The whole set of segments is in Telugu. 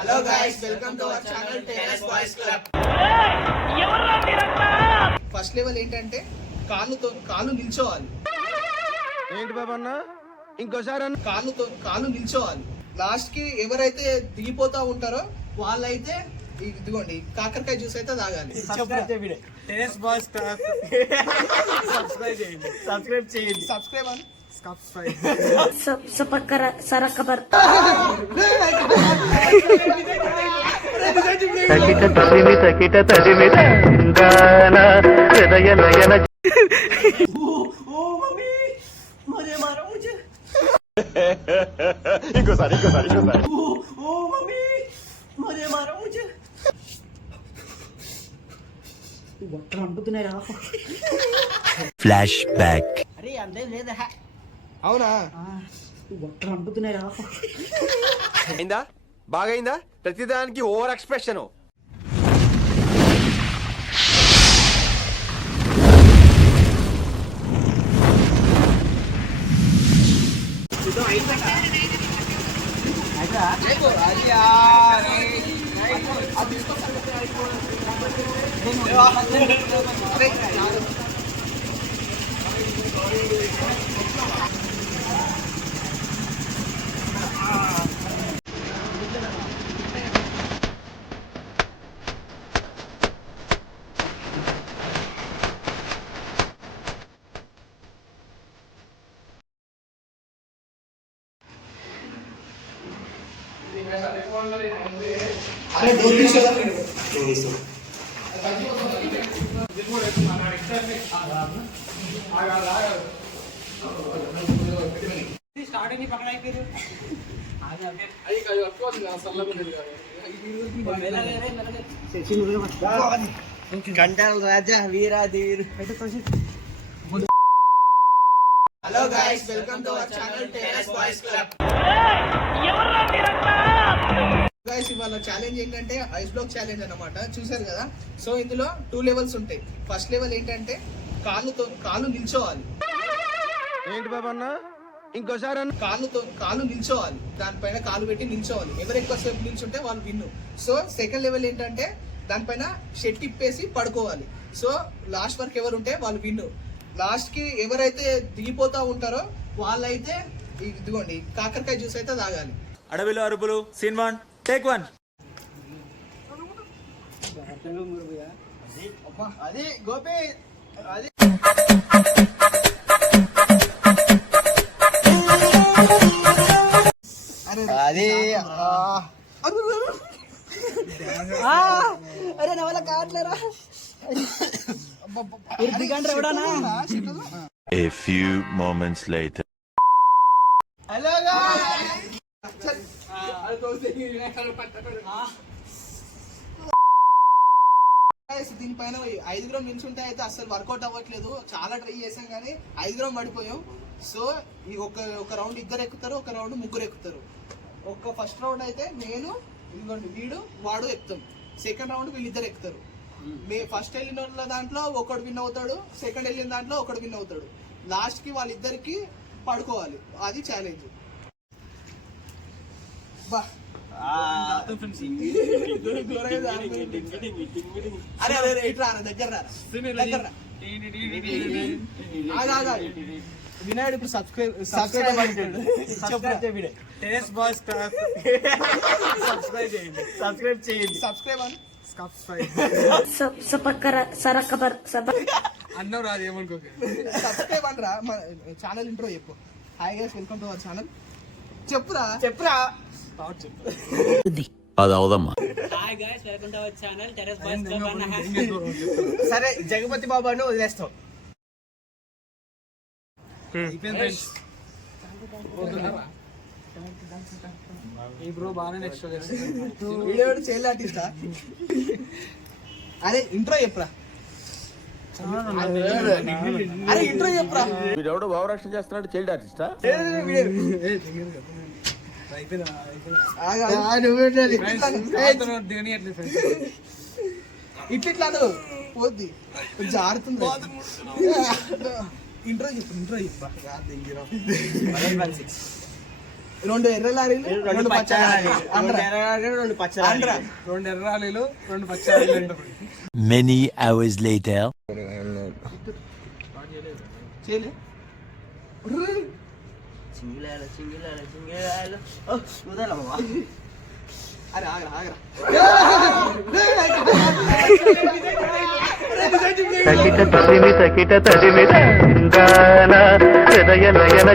Hello guys, welcome to our channel tennis boys club. First level ఏంటంటే కాళ్ళు నిల్చోవాలి. ఏంటి బాబన్న ఇంకోసారి కాళ్ళు నిల్చోవాలి. లాస్ట్ కి ఎవరైతే దిగిపోతా ఉంటారో వాళ్ళైతే ఇదిగోండి కాకరకాయ జ్యూస్ అయితే తాగాలి. టెన్నిస్ బాయ్స్ క్లబ్ సబ్స్క్రైబ్ చేయండి. సబ్స్క్రైబ్ అని తకిట తదిమి తందాన హృదయ నయన ఇంకోసారి ఫ్లాష్ బ్యాక్. అరే అంతే లేదా? అవునా అయిందా? బాగైందా? ప్రతిదానికి ఓవర్ ఎక్స్ప్రెషన్. గంటల రాజా వీరాధీర్. Hello guys, welcome to our channel tennis boys club. Guys, ఇవాళ ఛాలెంజ్ ఏంటంటే ఐస్ బ్లాక్ ఛాలెంజ్ అన్నమాట. చూసారు కదా. సో ఇందులో 2 లెవెల్స్ ఉంటాయి. ఫస్ట్ లెవెల్ ఏంటంటే కాళ్ళు నిల్చోవాలి. ఏంటి బాబన్న ఇంకోసారి కాళ్ళు నిల్చోవాలి. దానిపైన కాలు పెట్టి నిల్చోవాలి. ఎవరు ఎక్కువసేపు నిల్చుంటే వాళ్ళు విన్ను. సో సెకండ్ లెవెల్ ఏంటంటే దానిపైన షెట్ ఇప్పేసి పడుకోవాలి. సో లాస్ట్ వరకు ఎవరు ఉంటే వాళ్ళు విన్ను. లాస్ట్ కి ఎవరైతే దిగిపోతా ఉంటారో వాళ్ళైతే ఇదిగోండి కాకరకాయ జ్యూస్ అయితే తాగాలి. అడవిలో అరుపులు సీన్ 1 టేక్ 1. అది గోపి అది అరే నా వల్ల కావట్లేరా. A few moments later. Hello దీనిపైన 5 గ్రామ్ నిల్చుంటే అయితే అసలు వర్కౌట్ అవ్వట్లేదు. చాలా ట్రై చేసాం కానీ 5 గ్రామ్ పడిపోయాం. సో ఈ ఒక రౌండ్ ఇద్దరు ఎక్కుతారు, ఒక రౌండ్ ముగ్గురు ఎక్కుతారు. ఫస్ట్ రౌండ్ అయితే నేను ఇదిగోండి వీడు వాడు ఎక్కుతాం. సెకండ్ రౌండ్ వీళ్ళిద్దరు ఎక్కుతారు. ఫస్ట్ వెళ్ళిన వాళ్ళ దాంట్లో ఒకడు విన్ అవుతాడు, సెకండ్ వెళ్ళిన దాంట్లో ఒకడు విన్ అవుతాడు. లాస్ట్ కి వాళ్ళిద్దరికి పడుకోవాలి. అది ఛాలెంజ్. బా అరే అదే ఇటు రా, దగ్గర రా. వినాయకుడు ఇప్పుడు subscribe tennis boys club subscribe చేయండి. సబ్స్క్రైబ్ అని అన్నం రాదు ఏమనుకోక. సబ్స్క్రైబ్ అని రా. ఛానల్ ఇంట్రో చెప్పు. Hi guys, welcome to our channel. చెప్పురా. అది అవుదమ్మా. Hi guys, welcome to our channel tennis boys club. సరే, జగపతి బాబు అని వదిలేస్తాం. వీడియో చైల్డ్ ఆర్టిస్టా? అరే ఇంట్రో చెప్పురా. అరే ఇంట్రో చెప్పురా. వీడెవడో భావరక్షణ చేస్తున్నాడు. చైల్డ్ ఆర్టిస్టా? ఇట్లా పోద్ది, జారుతుంది. ఇంట్రో చెప్పు. 2 ఎర్ర లారీలు 2 పచ్చ లారీలు. Andhra. Andhra. 2 ఎర్రాలీలు 2 పచ్చాలీలు. Many hours later. చేయలే అరే ఆగరా ఆగరా తకిట తదిమి తందాన హృదయ నయన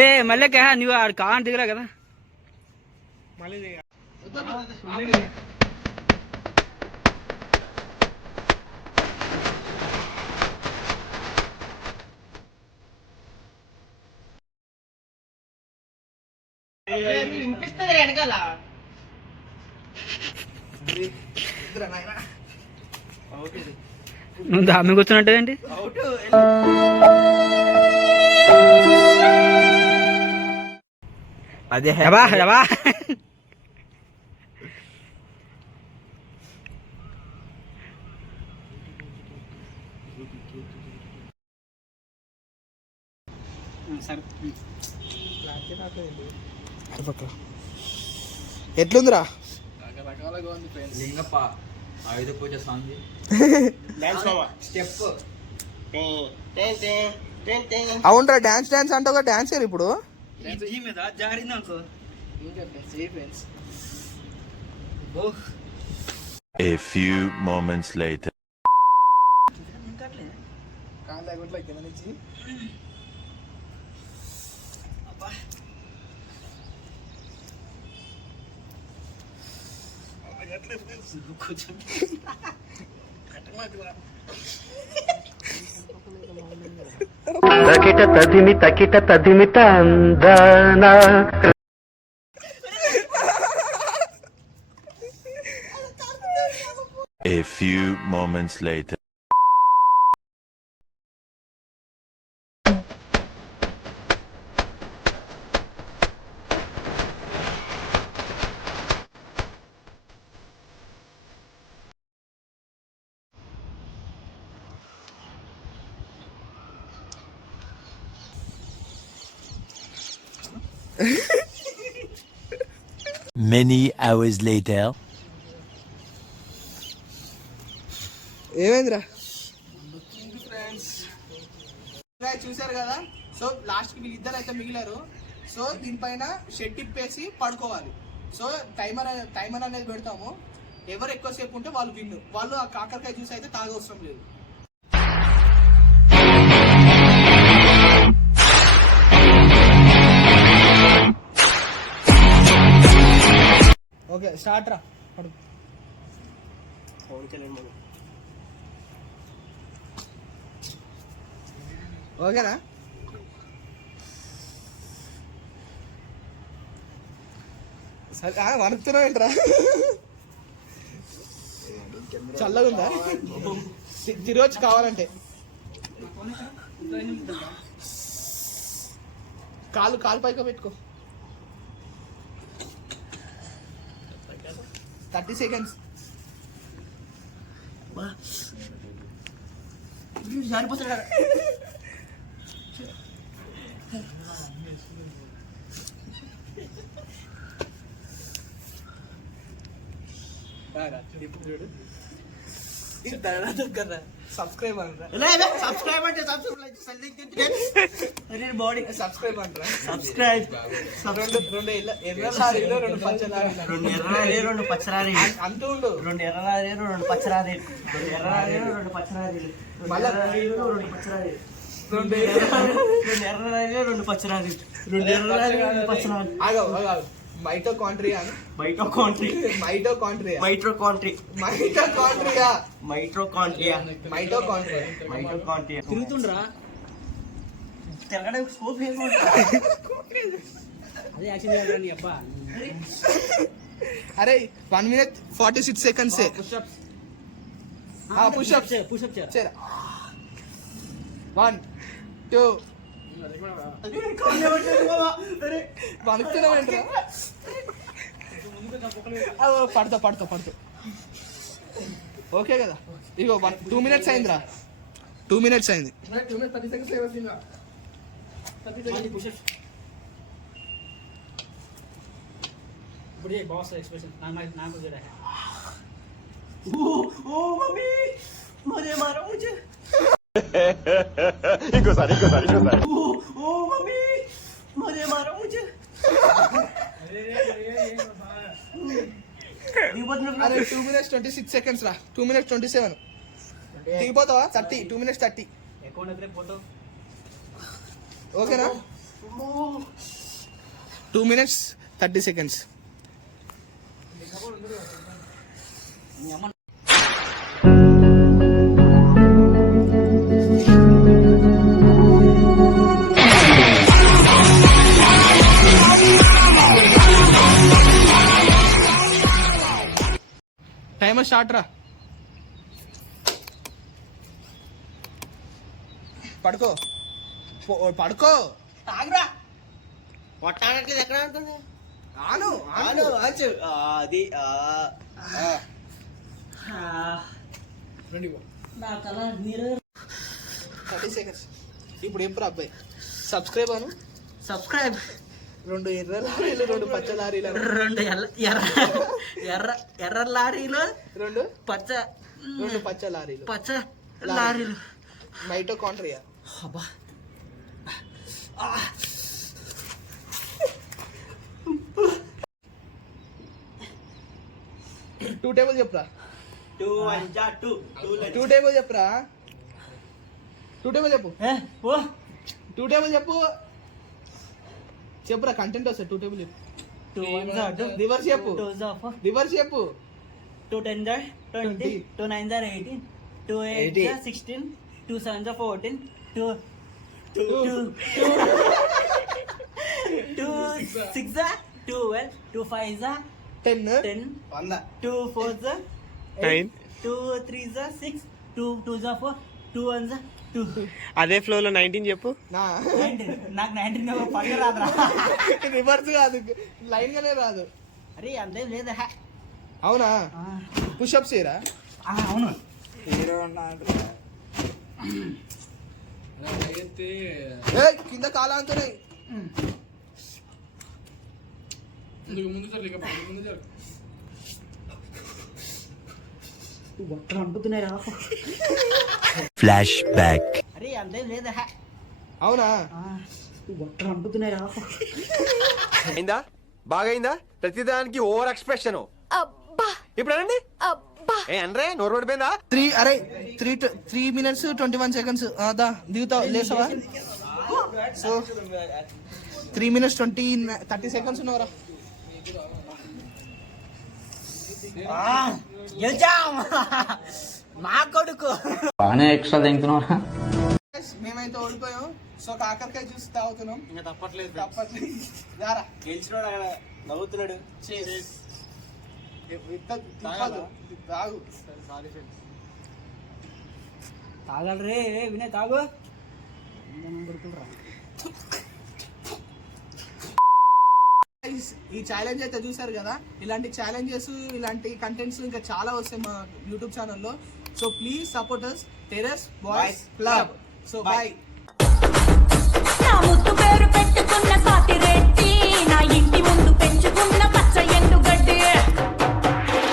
ఏ మళ్ళీ నువ్వు ఆడు కాని దిగరా కదా నువ్వు దామి కూర్చున్నట్టేంటి అదే హవా హవా ఎట్లుందిరా లింగప్ప ఆయుధ పూజ సాంగ్ స్టెప్ అవునరా డాన్స్ డాన్స్ అంటే ఒక డాన్స్ ఇప్పుడు మీద జారింది అనుకో A few moments later. తకిట తదిమి తందాన A few moments later. Many hours later. ఏమైందిరా చూసారు కదా. సో లాస్ట్ కి వీళ్ళిద్దరు అయితే మిగిలారు. సో దీనిపైన షెడ్ తిప్పేసి పడుకోవాలి. సో టైమర్ అనేది పెడతాము. ఎవరు ఎక్కువసేపు ఉంటే వాళ్ళు విన్ను. వాళ్ళు ఆ కాకరకాయ జ్యూస్ అయితే తాగవసరం లేదు. ఓకే స్టార్ట్ రా. ఓకేనా సరే వణుకుతున్నావు ఏంట్రా చల్లగా ఉందా తిరగొచ్చు కావాలంటే కాలు పైకి పెట్టుకో 30 seconds. సబ్స్క్రైబ్ అంటారా సబ్స్క్రైబ్ అంటారా సబ్స్క్రైబ్ 2 ఎర్ర లారీలు 2 పచ్చ లారీలు 2 ఎర్ర లారీలు 2 పచ్చ లారీలు అంటూ ఉండు 2 ఎర్ర లారీలు 2 పచ్చ లారీలు 2 ఎర్ర లారీలు 2 పచ్చ లారీలు 2 ఎర్ర లారీలు 2 పచ్చ లారీలు 2 ఎర్ర లారీలు 2 పచ్చ లారీలు 2 ఎర్ర లారీలు 2 పచ్చ లారీలు ఆగు మైటోకాండ్రియా తిరుగుతుండ్రా తిరగడానికి స్కోప్ అదే యాక్షన్ చేయాలి నీ అబ్బా. అరే 1 minute 46 seconds పుషప్స్ చేరా 1 2 పడుతా ఓకే కదా. ఇగో 2 minutes అయిందిరా. 2 minutes అయింది. 30 seconds అయిపోయిందా? 30 seconds. పుష్ ఇప్పుడు బాస్ ఎక్స్ప్రెషన్ నాకు జరా ఓ మమ్మీ मुझे मारो मुझे ఇంకోసారి ओ मम्मी मुझे मारो मुझे అరే 2 minutes 26 seconds రా. 2 minutes 27. దిగిపోతావా? 30. 2 minutes 30. అకౌంట్ ఎత్తే ఫోటో ఓకేనా? 2 minutes 30 seconds. టైమర్ స్టార్ట్ రా. పడుకో పడుకో. తాగురా కొట్టాడట్లేదు ఎక్కడ ఉంటుంది ఆను ఆను ఆచు అది నా కళ నీరు 30 seconds. ఇప్పుడు ఎప్పుడు అబ్బాయి సబ్స్క్రైబ్ అను. సబ్స్క్రైబ్ 2 ఎర్ర లారీలు 2 పచ్చ లారీలు 2 ఎర్ర లారీలు 2 పచ్చ పచ్చ లారీలు పచ్చ లారీలు మైటోకాండ్రియా. అబ్బా 2 టేబుల్ చెప్పురా. 2 1 2 2 టేబుల్ చెప్పురా. 2 టేబుల్ చెప్పు. ఓ 2 టేబుల్ చెప్పు. చెప్పురా కంటెంట్ వస్తుంది. 2 టేబుల్ చెప్పు. 2 1 2 రివర్స్ చెప్పు. 2 4 రివర్స్ చెప్పు. 2 10 20 2 9 18 2 8 16 2 7 14 2 6 12 2 5 10 10 2 4 8 2 3 6 2 2 4 2 1 2 అదే ఫ్లో లో 19 చెప్పు. నా 19 నాకు 19 పడక రాదురా రివర్స్ కాదు, లైన్ గానే రాదు. అరే అంతే లేదా అవునా? పుషప్స్ చేయరా? అవును కింద కాలాంతోనే బట్టలు అంటున్నాయి రా. Flash back. అరే అంతే లేదా అవునా? బట్టలు అంటున్నాయి రా. అయిందా? బాగైందా? ప్రతిదానికి ఓవర్ ఎక్స్ప్రెషన్. ఇప్పుడు అనండి. ఏ అనరే నోరు పడిపోయిందా? 3 minutes 21 seconds. దా దిగుతావు లేసావా? సో 3 minutes 30 seconds ఉన్నావురా. గెలిచాం మా కొడుకు. బాగానే ఎక్స్ట్రా తింటున్నారా? మేమైతే ఓడిపోయాం. సో కాకరకాయ జ్యూస్ తాగుతున్నాం. ఇంకా తప్పట్లేదు రారా. గెలిచినోడు నవ్వుతున్నాడు. తాగు. తాగలరే వినయ్ తాగు. ఈ ఛాలెంజ్ అయితే చూసారు కదా. ఇలాంటి ఛాలెంజెస్ ఇలాంటి కంటెంట్స్ ఇంకా చాలా వస్తాయి మా యూట్యూబ్ ఛానల్లో. So please support us terrace boys club. So by. నా ముద్దు పేరు పెట్టుకున్న సాటి రెడ్డి, నా ఇంటి ముందు పెంచుకున్న